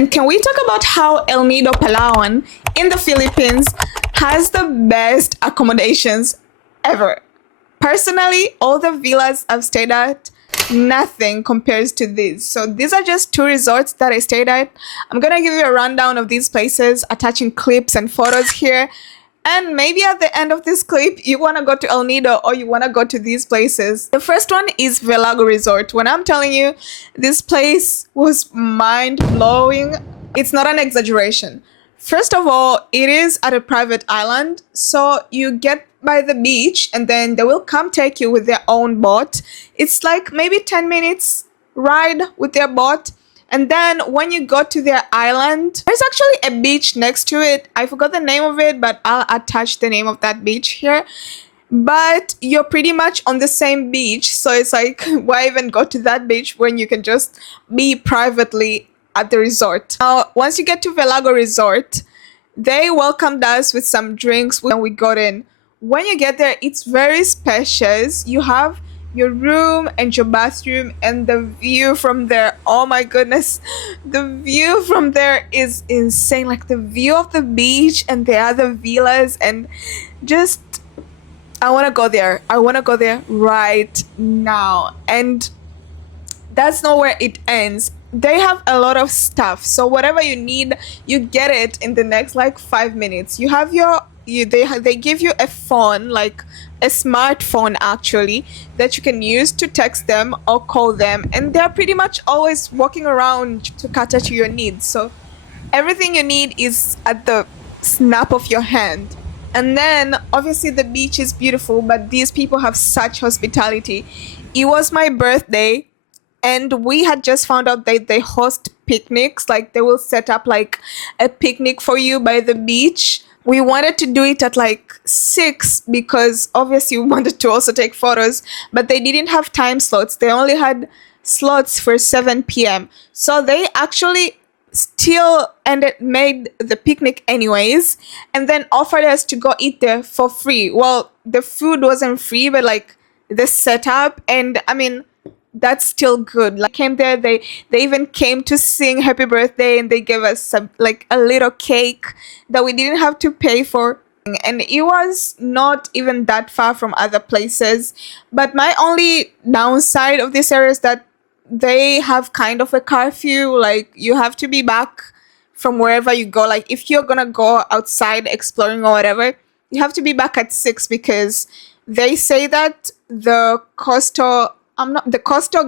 And can we talk about how El Nido, Palawan in the Philippines has the best accommodations ever? Personally, all the villas I've stayed at, nothing compares to these. So these are just two resorts that I stayed at. I'm gonna give you a rundown of these places, attaching clips and photos here. And maybe at the end of this clip, you want to go to El Nido or you want to go to these places. The first one is Velago Resort. When I'm telling you, this place was mind-blowing, it's not an exaggeration. First of all, it is at a private island, so you get by the beach and then they will come take you with their own boat. It's like maybe 10 minutes ride with their boat. And then when you go to their island, there's actually a beach next to it. I forgot the name of it, but I'll attach the name of that beach here. But you're pretty much on the same beach. So it's like, why even go to that beach when you can just be privately at the resort? Now, once you get to Velago Resort, they welcomed us with some drinks when we got in. When you get there, it's very spacious. You have your room and your bathroom, and the view from there, oh my goodness, the view from there is insane. Like the view of the beach and the other villas, and just I want to go there. I want to go there right now. And that's not where it ends. They have a lot of stuff, so whatever you need, you get it in the next like 5 minutes. You have your they give you a phone, like a smartphone actually, that you can use to text them or call them, and they're pretty much always walking around to cater to your needs. So everything you need is at the snap of your hand. And then obviously the beach is beautiful, but these people have such hospitality. It was my birthday and we had just found out that they host picnics, like they will set up like a picnic for you by the beach. We wanted to do it at like 6 because obviously we wanted to also take photos, but they didn't have time slots. They only had slots for 7 p.m. So they actually still made the picnic anyways, and then offered us to go eat there for free. Well, the food wasn't free, but like the setup, and I mean, that's still good. Like came there, they even came to sing happy birthday, and they gave us some like a little cake that we didn't have to pay for, and it was not even that far from other places. But my only downside of this area is that they have kind of a curfew, like you have to be back from wherever you go. Like if you're gonna go outside exploring or whatever, you have to be back at 6 because they say that the coastal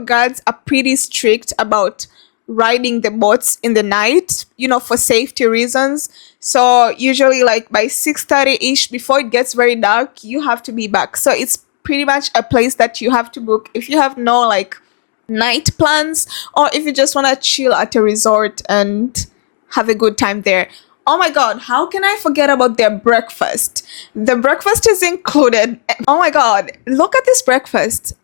guards are pretty strict about riding the boats in the night, you know, for safety reasons. So usually like by 6:30-ish, before it gets very dark, you have to be back. So it's pretty much a place that you have to book if you have no like night plans, or if you just want to chill at a resort and have a good time there. Oh my god, how can I forget about their breakfast? The breakfast is included. Oh my god, look at this breakfast.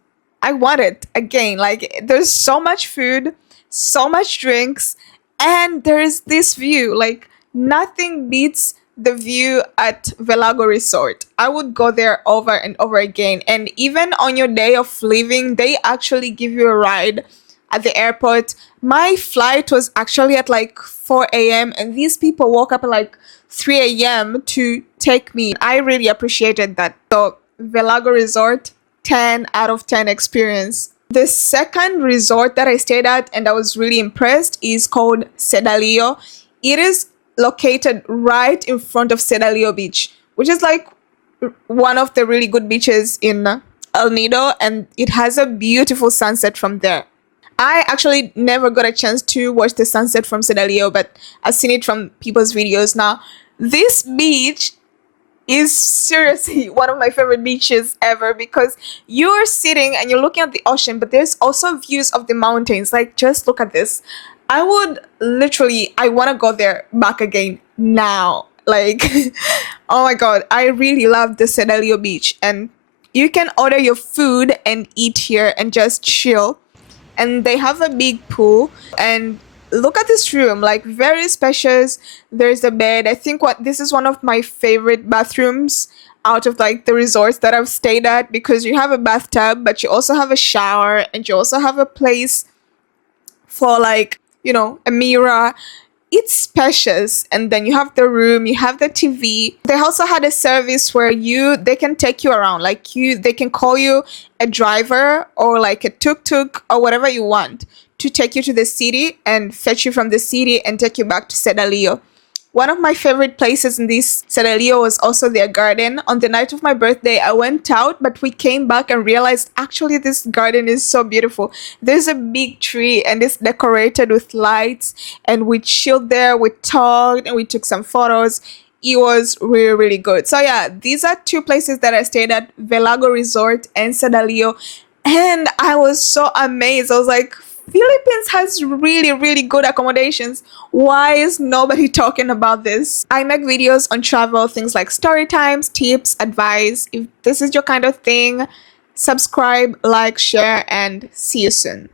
I want it again. Like there's so much food, so much drinks, and there is this view. Like nothing beats the view at Velago Resort. I would go there over and over again. And even on your day of leaving, they actually give you a ride at the airport. My flight was actually at like 4 a.m. and these people woke up at like 3 a.m. to take me. I really appreciated that. So Velago Resort, 10 out of 10 experience. The second resort that I stayed at and I was really impressed is called Sedalillo. It is located right in front of Sedalillo Beach, which is like one of the really good beaches in El Nido, and it has a beautiful sunset from there. I actually never got a chance to watch the sunset from Sedalillo, but I've seen it from people's videos now. This beach is seriously one of my favorite beaches ever because you're sitting and you're looking at the ocean, but there's also views of the mountains. Like, just look at this. I want to go there back again now. Like, oh my god, I really love the Sedalillo beach. And you can order your food and eat here and just chill. And they have a big pool, and look at this room, like very spacious. There's a bed. I think this is one of my favorite bathrooms out of like the resorts that I've stayed at, because you have a bathtub, but you also have a shower, and you also have a place for like, you know, a mirror. it's spacious, and then you have the room, you have the TV. They also had a service where they can take you around, like they can call you a driver or like a tuk-tuk or whatever you want to take you to the city and fetch you from the city and take you back to Sedalio. One of my favorite places in this Sedalio was also their garden. On the night of my birthday, I went out, but we came back and realized actually this garden is so beautiful. There's a big tree and it's decorated with lights, and we chilled there, we talked, and we took some photos. It was really, really good. So yeah, these are two places that I stayed at, Velago Resort and Sedalio. And I was so amazed. I was like, Philippines has really, really good accommodations. Why is nobody talking about this? I make videos on travel, things like story times, tips, advice. If this is your kind of thing, subscribe, like, share, and see you soon.